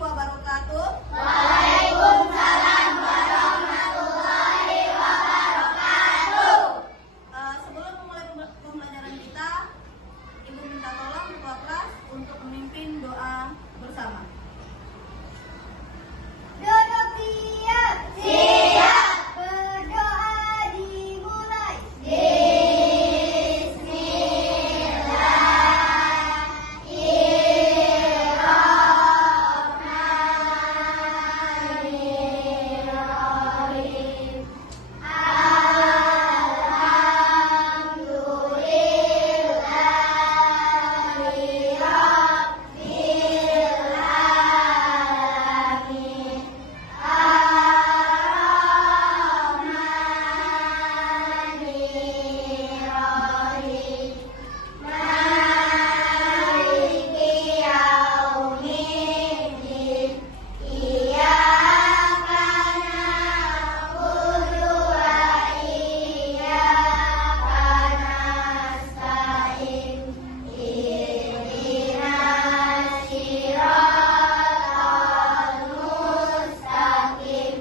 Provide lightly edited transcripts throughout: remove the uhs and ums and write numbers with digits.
wabarakatuh. Waalaikumsalam warahmatullahi wabarakatuh. Sebelum memulai pembelajaran kita, Ibu minta tolong ketua kelas untuk memimpin doa bersama. Duduk siap. Siap. Berdoa dimulai. Bismillahirrahmanirrahim. Alhamdulillahi rabbil alamin. Ar-Rahmanir-Rahim. Maliki yaumiddin. Iyyaka na'budu wa iyyaka nasta'in. Ihdinas siratal mustaqim.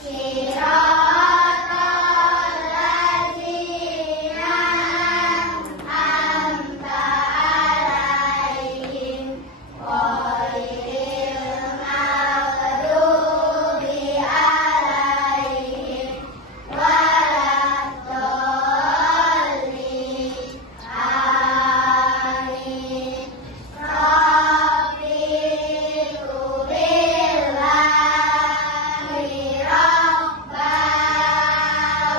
Siratal ladzina an'amta 'alaihim ghairil maghdubi 'alaihim waladdallin. Amin. Raditu billahi rabba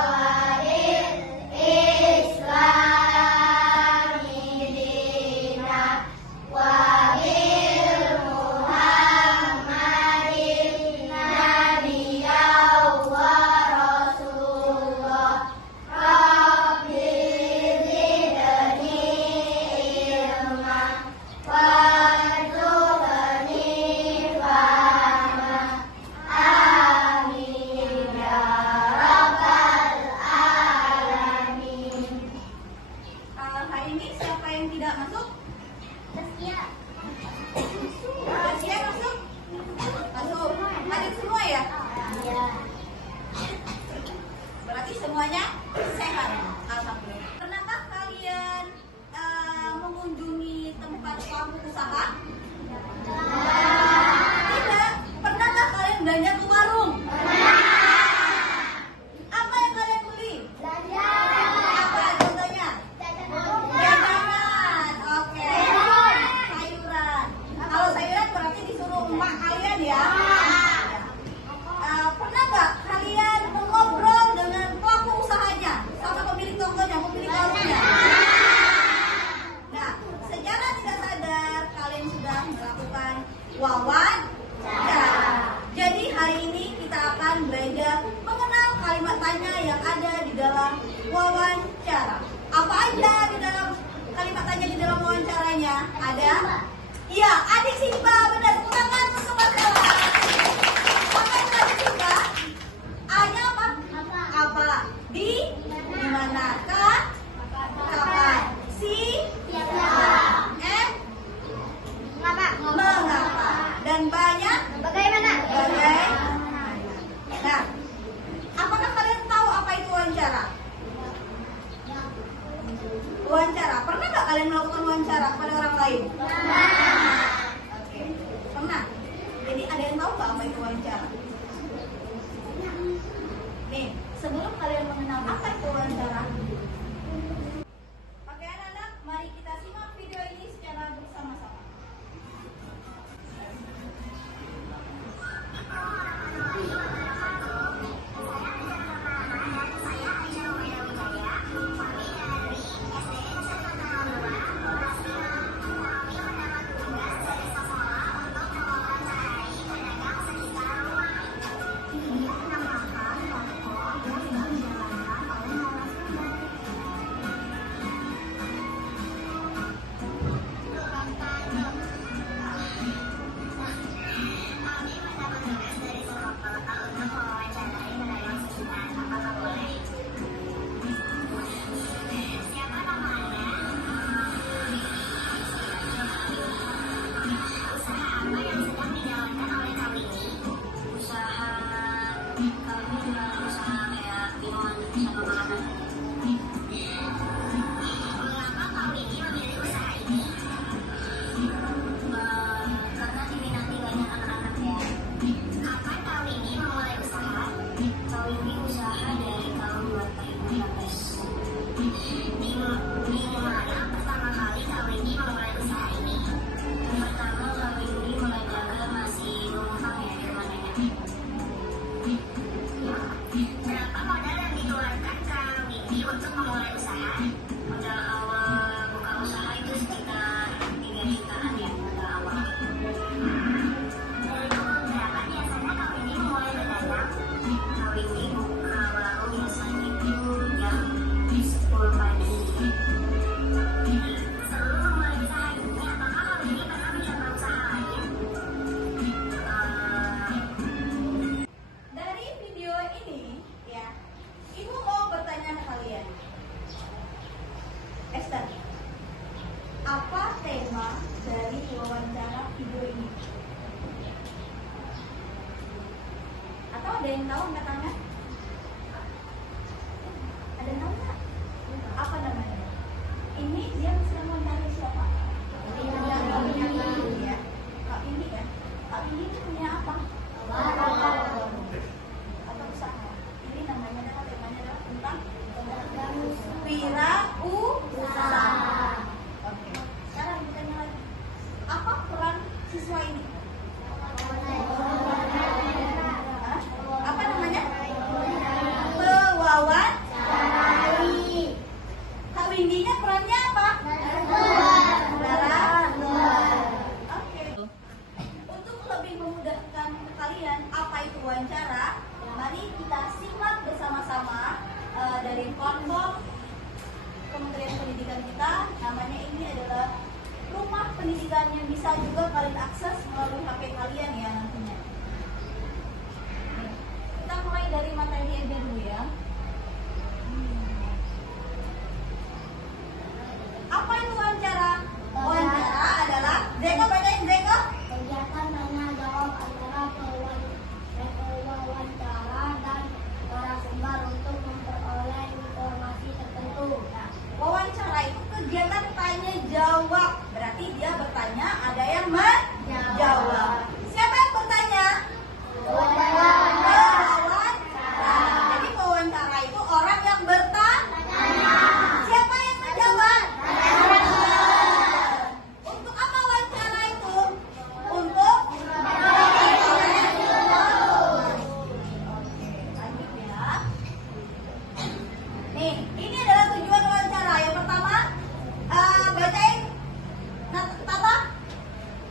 wa bil islami dina wa bil muhammadin nabiyya wa rasulullah. Rabbi zidni ilma warzuqni fahma. Amin ya rabbal alamin. Hari ini siapa yang tidak masuk? Tasya. Tasya masuk? Masuk. Hadir semua ya? Ya. Berarti semuanya sehat. Alhamdulillah. Pernahkah kalian mengunjungi tempat pelaku usaha? Tidak. Pernahkah kalian belanja ke warung? Apa yang kalian beli? Apa contohnya? Jajanan. Oke. Sayuran. Kalau sayuran berarti disuruh emak kalian ya. Pernah nggak kalian mengobrol dengan pelaku usahanya, sama pemilik tokonya, pemilik warungnya? Nah, secara tidak sadar kalian sudah melakukan wawancara. Jadi hari ini kita akan belajar mengenal kalimat tanya yang ada di dalam wawancara. Apa aja di dalam kalimat tanya di dalam wawancaranya? Ada? Iya, adik Simba, benar. Tepuk tangan untuk masalah. Apa yang adik Simba? A-nya apa? Apa? Di manakah? Kapan? Si? M? Mengapa? Dan ada yang tahu angkat tangan? Ada yang tahu nggak? Apa namanya? Ini dia sedang mencari siapa? Ini ya. Kak ini ya. Kak ini punya apa? Atau usaha. Ini namanya adalah temanya adalah tentang wirausaha. Oke. Sekarang kita tanya lagi. Apa peran siswa ini? Apa namanya? Pewawancarai. Kak Windy-nya perannya apa? Oke. Untuk lebih memudahkan kalian apa itu wawancara, mari kita simak bersama-sama dari platform Kementerian Pendidikan kita. Namanya ini adalah Rumah Pendidikan yang bisa juga kalian akses melalui HP kalian ya nantinya. Kita mulai dari materi aja dulu ya. Apa itu wawancara? Wawancara adalah Zeko, bacain Zeko. Kegiatan tanya jawab antara pewawancara dan narasumber untuk memperoleh informasi tertentu. Nah, wawancara itu kegiatan tanya jawab. Berarti dia bertanya, ada yang menjawab. Siapa yang bertanya? Pewawancara. Jadi pewawancara itu orang yang bertanya. Siapa yang menjawab? Untuk apa wawancara itu? Untuk lanjut ya. Nih, ini adalah tujuan wawancara. Yang pertama, bacain Tata.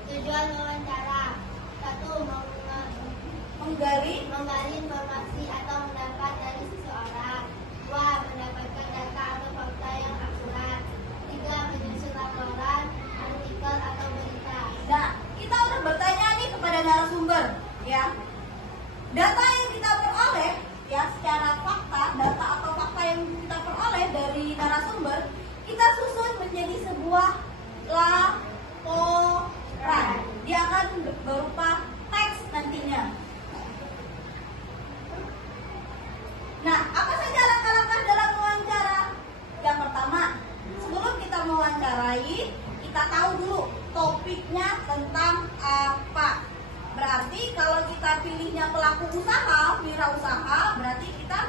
Tujuan wawancara: 1. Menggali. Menggali informasi atau pendapat dari seseorang. 2. Mendapatkan data atau fakta yang akurat. 3. Menyusun laporan, artikel atau berita. Nah, kita udah bertanya nih kepada narasumber, ya. Data yang kita peroleh, ya, secara fakta, data atau fakta yang kita peroleh dari narasumber, kita susun menjadi sebuah laporan. Dia akan berupa teks nantinya. Nah, apa saja langkah-langkah dalam wawancara? Yang pertama, sebelum kita mewawancarai, kita tahu dulu topiknya tentang apa. Berarti kalau kita pilihnya pelaku usaha, wirausaha, berarti kita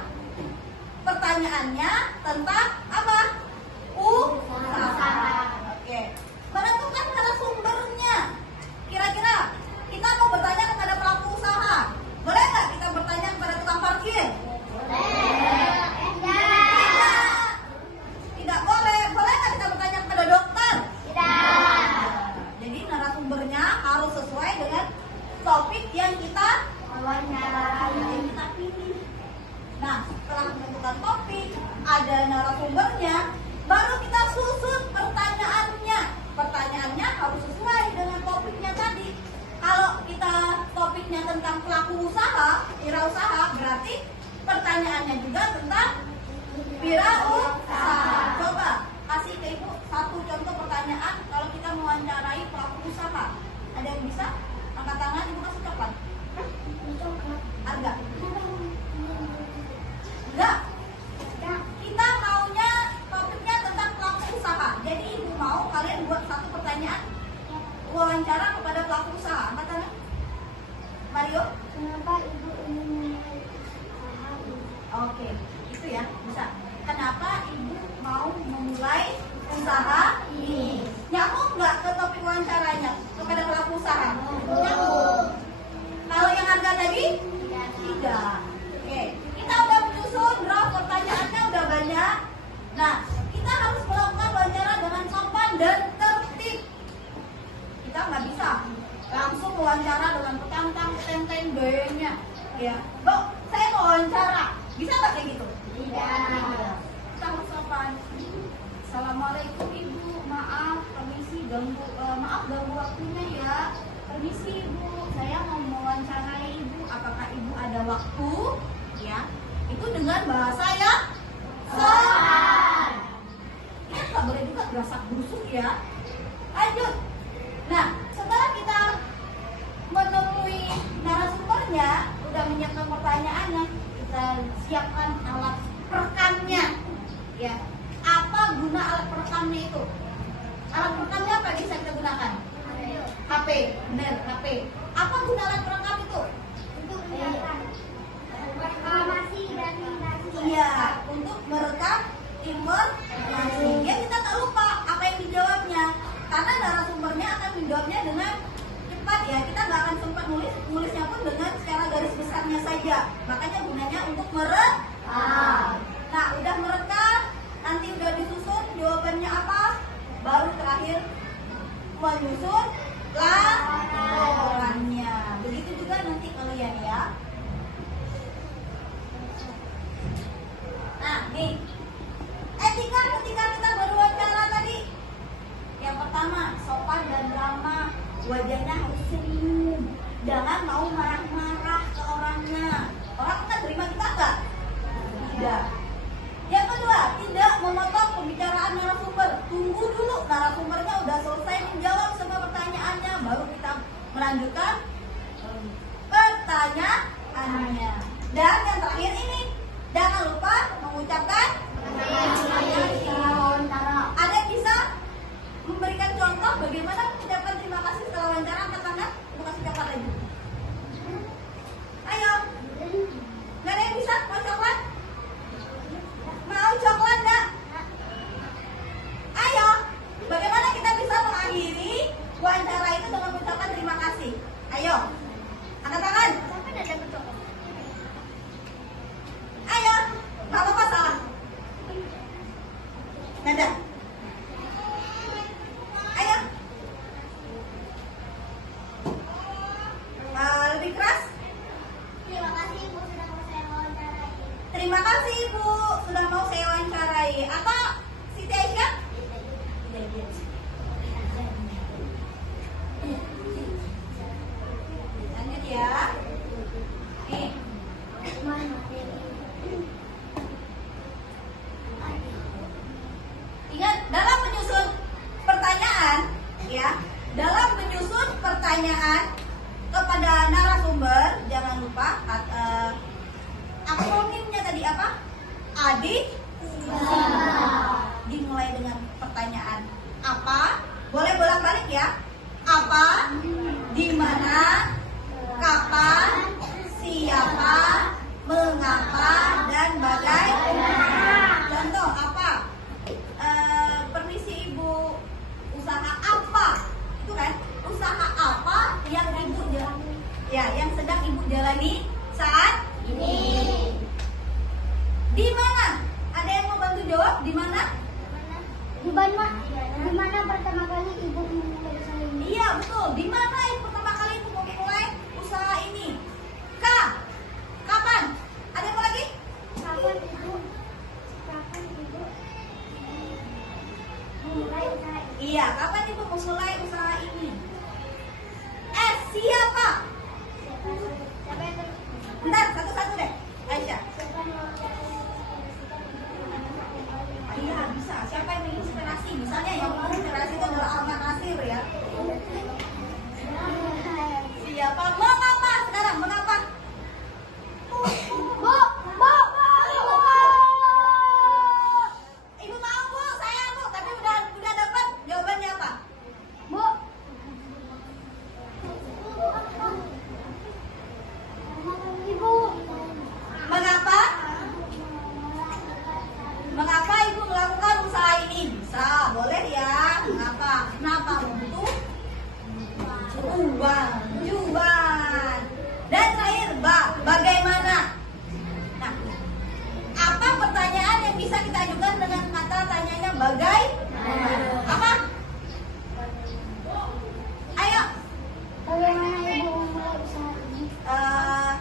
pertanyaannya tentang apa? Usaha. Oke. Menentukan narasumbernya. Kira-kira kita mau bertanya kepada pelaku usaha. Boleh nggak kita bertanya kepada tukang parkir? Tidak boleh. Boleh nggak kita bertanya kepada dokter? Jadi narasumbernya harus sesuai dengan topik yang kita pilih. Nah, setelah menentukan topik, ada narasumbernya, baru kita susun pertanyaannya. Pertanyaannya harus sesuai dengan topiknya tadi. Kalau kita topiknya tentang pelaku usaha, wirausaha, berarti pertanyaannya juga tentang wirausaha. Coba kasih ke Ibu satu contoh pertanyaan kalau kita mewawancarai pelaku usaha. Ada yang bisa? Angkat tangan, Ibu kasih coklat. Harga? Enggak. Kita maunya topiknya tentang pelaku usaha. Jadi Ibu mau kalian buat satu pertanyaan wawancara kepada pelaku usaha. Angkat tangan. Mario? Kenapa ibu ingin memulai usaha ini? Oke, itu ya, bisa. Kenapa Ibu mau memulai usaha ini? Nyambung nggak ke topik wawancaranya kepada pelaku usaha? Nyambung. Kalau yang harga tadi? Tidak. Oke, kita udah menyusun draft pertanyaannya udah banyak. Nah, kita harus melakukan wawancara dengan sopan dan tertib. Kita nggak bisa langsung wawancara dengan petantang-petenteng gayanya. Ya, Bu, saya mau wawancara. Bisa nggak kayak gitu? Tidak. Kita harus sopan. Assalamualaikum Ibu, maaf ganggu waktunya ya. Permisi Ibu, saya mau mewawancarai Ibu. Apakah Ibu ada waktu? Ya, itu dengan bahasa yang sopan. Ya, nggak boleh juga gerasak gerusuk ya. Lanjut. Nah, setelah kita menemui narasumbernya, udah menyiapkan pertanyaannya, kita siapkan alat perekamnya. Ya, apa guna alat perekamnya itu? Alat perekamnya apa bisa kita gunakan? HP, benar, HP. Apa guna alat perekam itu? Untuk menyiapkan informasi dan interaksi. Iya, untuk merekam informasi. Ya, kita tak lupa apa yang dijawabnya, karena narasumbernya akan menjawabnya dengan cepat ya. Kita nggak akan sempat nulisnya pun dengan secara garis besarnya saja. Makanya gunanya untuk merekam. Nah, udah merekam, nanti udah disusun jawabannya apa, baru terakhir menyusun laporannya. Begitu juga nanti kalian ya. Nah, nih etika ketika kita berwawancara tadi. Yang pertama, sopan dan ramah, wajahnya harus senyum, jangan mau marah-marah ke orangnya. Orang kan terima kita nggak? Tidak. Yang kedua, tidak memotong pembicaraan narasumber. Tunggu dulu narasumbernya udah selesai menjawab semua pertanyaannya, baru kita melanjutkan pertanyaannya. Dan yang terakhir ini, jangan lupa mengucapkan ada yang bisa memberikan contoh bagaimana mengucapkan terima kasih setelah wawancara? Angkat tangan, mau kasih cepat lagi. Ayo, nggak ada yang bisa? Mau coklat? Mau coklat nggak? Ayo, bagaimana kita bisa mengakhiri wawancara itu dengan mengucapkan terima kasih? Ayo, angkat tangan. Ayo, nggak apa-apa salah. Nggak ada. Ayo. Lebih keras. Terima kasih Ibu sudah mau saya wawancarai. Terima kasih Ibu sudah mau saya wawancarai. Atau Siti Aisyah? Lanjut ya. Nih. Ingat, dalam menyusun pertanyaan, ya, dalam menyusun pertanyaan kepada narasumber, jangan lupa akronimnya tadi apa? Adik. Dimulai dengan pertanyaan apa? Boleh bolak-balik ya. Apa? Di mana? Kapan? Siapa? Mengapa? Dan bagaimana? Contoh apa? Permisi Ibu, usaha apa? Itu kan usaha apa yang Ibu jalani? Ya, yang sedang Ibu jalani saat ini. Di mana? Ada yang mau bantu jawab? Di mana? Di mana pertama kali Ibu memulai usaha ini? Iya, betul. Di mana Ibu pertama kali Ibu mau mulai usaha ini? K. Kapan? Ada yang mau lagi? Kapan Ibu memulai usaha ini? Iya, kapan Ibu memulai usaha ini? S. Siapa? Siapa yang Bentar, satu-satu deh. Aisyah. siapa yang Iya, bisa. Siapa yang menginspirasi? Misalnya yang menginspirasi itu adalah Ahmad Nasir ya. Siapa? Mengapa sekarang? Mengapa? Bu. Ibu mau Bu, saya Bu, tapi udah dapat jawabannya apa? Bu. Ibu. Mengapa? Mengapa Ibu melakukan usaha ini? Bisa, boleh ya. Mengapa? Kenapa butuh uang, jual. Dan terakhir, bagaimana? Nah, apa pertanyaan yang bisa kita ajukan dengan kata tanyanya bagaimana? Apa? Ayo. Bagaimana Ibu memulai usaha ini? eh,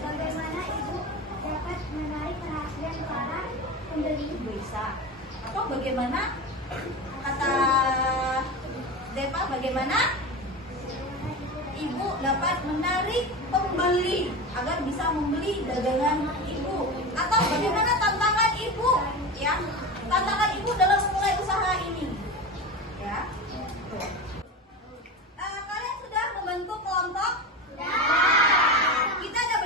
Bagaimana Ibu dapat menarik perhatian para pembeli? Bisa. Atau bagaimana kata Depa, bagaimana Ibu dapat menarik pembeli agar bisa membeli dagangan Ibu? Atau bagaimana tantangan Ibu? Ya, tantangan Ibu dalam memulai usaha ini. Ya. Kalian sudah membentuk kelompok? Kita ada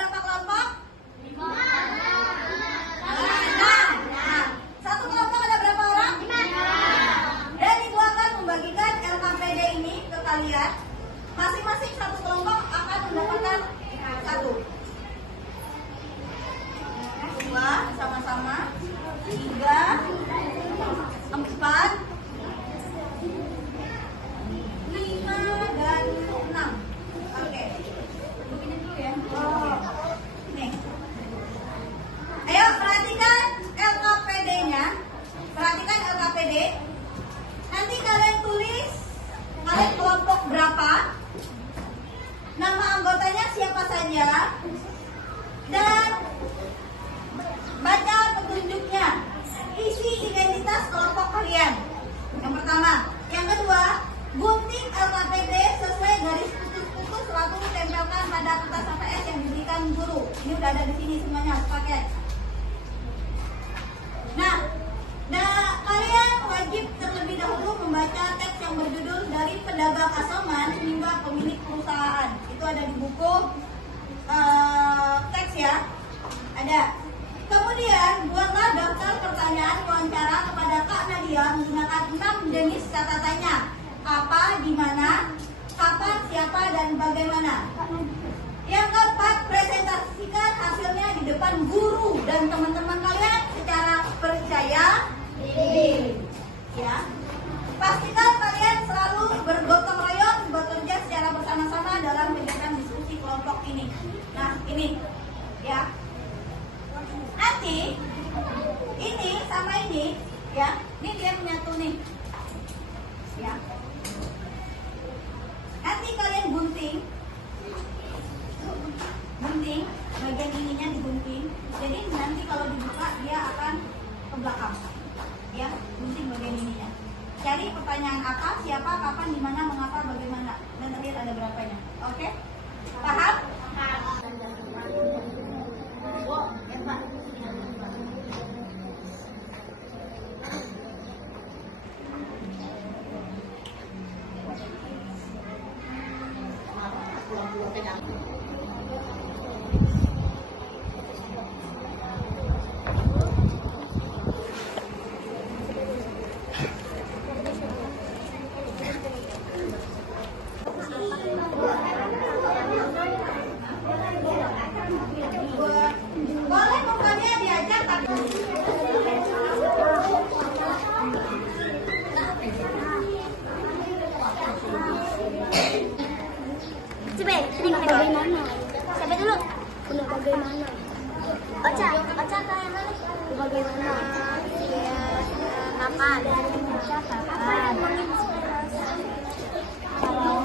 kalian, masing-masing satu kelompok akan mendapatkan satu. Dua, sama-sama. Tiga, empat, lima, dan enam. Oke. Begini dulu ya. Nih. Ayo perhatikan LKPD-nya. Perhatikan LKPD. Nanti kalian tulis kalian kelompok berapa, nama anggotanya siapa saja, dan baca petunjuknya. Isi identitas kelompok kalian. Yang pertama. Yang kedua, gunting LKPD sesuai garis putus-putus lalu tempelkan pada kertas HVS yang diberikan guru. Ini udah ada di sini semuanya, paket. Nah, kalian wajib terlebih dahulu membaca teks yang berjudul Dari Pedagang Asongan Hingga Pemilik Perusahaan. Itu ada di buku teks ya. Ada. Kemudian buatlah daftar pertanyaan wawancara kepada Kak Nadia menggunakan 6 jenis catatannya. Apa, di mana, kapan, siapa, dan bagaimana. Yang keempat, presentasikan hasilnya di depan guru dan teman-teman kalian secara percaya diri. Ya. Pastikan kalian selalu bergotong royong bekerja secara bersama-sama dalam kegiatan diskusi kelompok ini. Nah, ini ya. Nanti ini sama ini ya, ini dia menyatu nih. Ya. Nanti kalian gunting bagian ininya digunting. Jadi nanti kalau dibuka dia akan ke belakang. Ya, gunting bagian ininya. Cari pertanyaan apa, siapa, kapan, di mana, mengapa, bagaimana, dan lihat ada berapanya. Oke? Paham? Boleh bukannya diajak tapi Bagaimana? Siapa dulu? Udah bagaimana? Ocha kayak mana? Bagaimana? Ya, kapan? Kapan? Kalau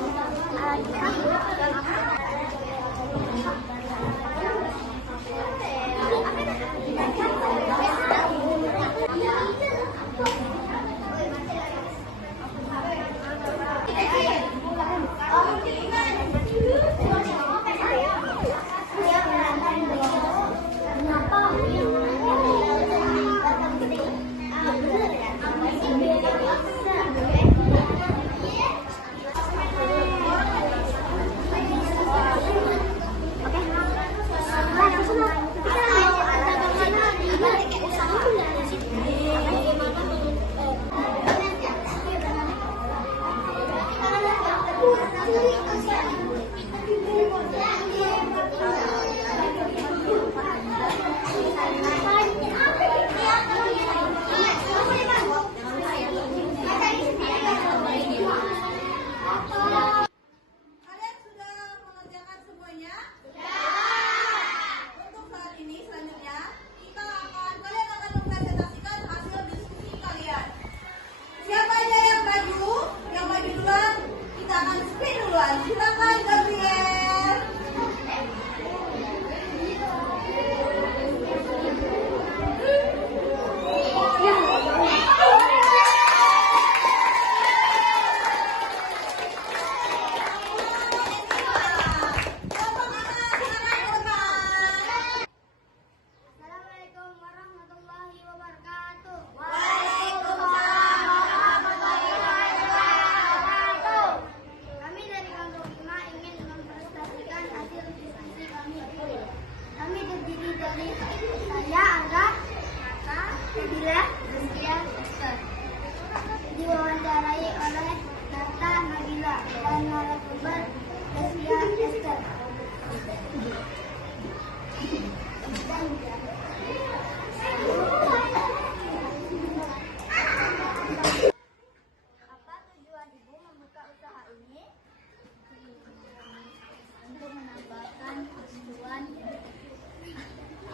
kalian sudah mengerjakan semuanya? Untuk saat ini selanjutnya kalian akan mempresentasikan hasil diskusi kalian. Siapa aja yang maju? Yang maju duluan, kita akan spin duluan. Silakan Gabriel. Assalamualaikum warahmatullahi wabarakatuh. Waalaikumsalam warahmatullahi wabarakatuh. Kami dari kelompok 5 ingin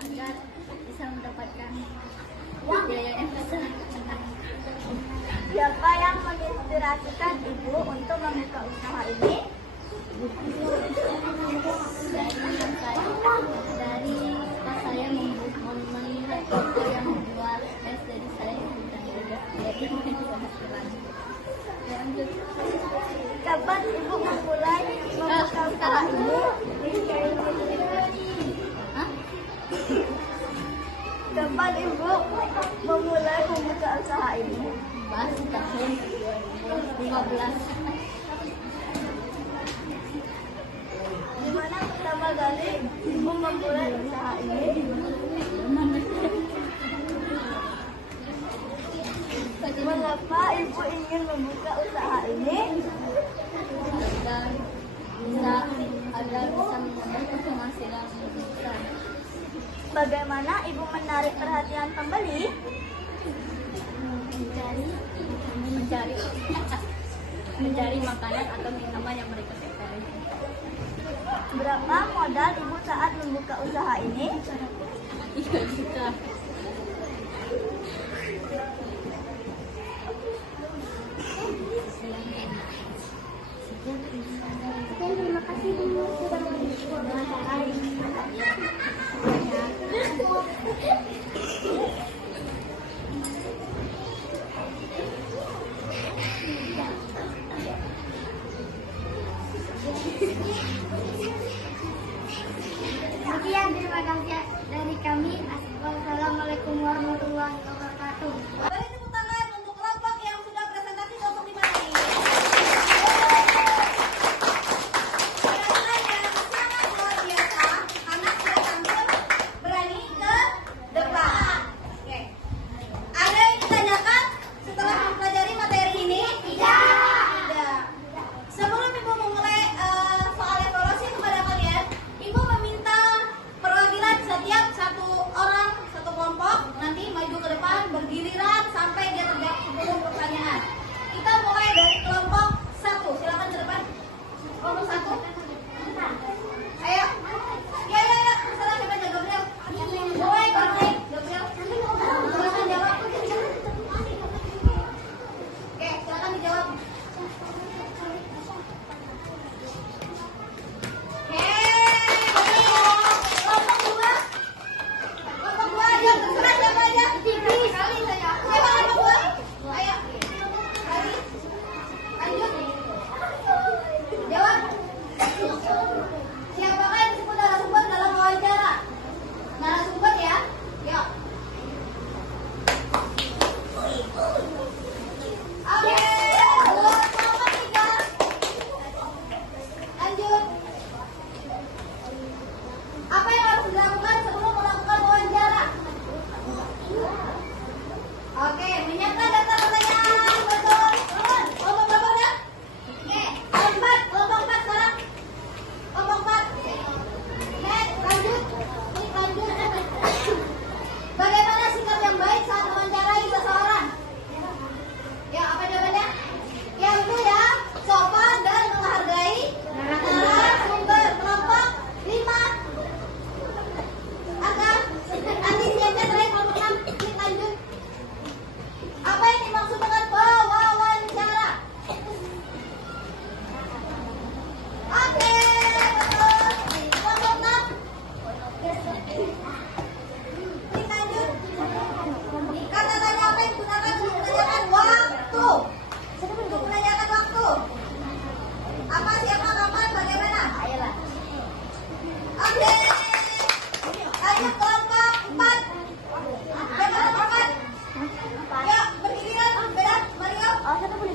agar bisa mendapatkan biaya yang besar. Siapa yang menginspirasikan Ibu untuk membuka usaha ini? Dari pas saya melihat toko yang menjual es, dari saya jadi lanjut. Kapan Ibu memulai membuka usaha ini? Hah? Kapan Ibu memulai membuka usaha ini? Pas tahun 2015. Di mana pertama kali Ibu memulai usaha ini? Mengapa Ibu ingin membuka usaha ini? Agar bisa menambah penghasilan yang besar. Bagaimana Ibu menarik perhatian pembeli? Mencari makanan atau minuman yang mereka sukai. Berapa modal Ibu saat membuka usaha ini? 3 juta. Terima kasih Ibu sudah Sekian, terima kasih dari kami. Wassalamualaikum warahmatullahi wabarakatuh. Beri tepuk tangan untuk kelompok yang sudah presentasi kelompok 5 ini. Kedatangannya sangat luar biasa karena sudah tampil berani ke depan. Oke. Ada yang ditanyakan setelah mempelajari materi ini? Tidak. Sebelum Ibu memulai soal evaluasi kepada kalian, Ibu meminta perwakilan setiap satu orang, satu kelompok nanti maju ke depan bergiliran sampai dia terjawab 10 pertanyaan. Kita mulai dari kelompok 1. Silakan ke depan. Kelompok 1. Ayo. Ya. Terserah siapa yang Gabriel. Mulai Gabriel. Silakan jawab. Oke, silakan dijawab. Kelompok 2. Kelompok 2 aja, terserah siapa aja. Kali saya. Siapa kelompok 2? Ayo. Kali. Lanjut. Jawab. Siapakah yang disebut narasumber dalam wawancara? Narasumber ya. Yuk. Oke. Buat kelompok 3. Lanjut. Apa yang harus dilakukan sebelum melakukan wawancara? Oke, menyiapkan daftar pertanyaan. Betul. Kelompok berapa udah? Oke, kelompok 4 sekarang. Kelompok 4. Next, lanjut. Bagaimana sikap yang baik saat mewawancarai seseorang? Ya, apa jawabannya? Ya, betul ya. Sopan dan menghargai narasumber. Kelompok 5. Agak nanti siapkan terakhir kelompok 6. Lanjut. Apa yang dimaksud dengan wawancara? Oke, betul. Kelompok 6. Lanjut. Kata tanya apa yang digunakan untuk menanyakan waktu? Untuk menanyakan waktu. Apa, siapa, kapan, bagaimana? Ayolah. Oke. Lanjut kelompok 4. Kelompok 4. Ya, bergiliran. Beda, Mario. Lanjut.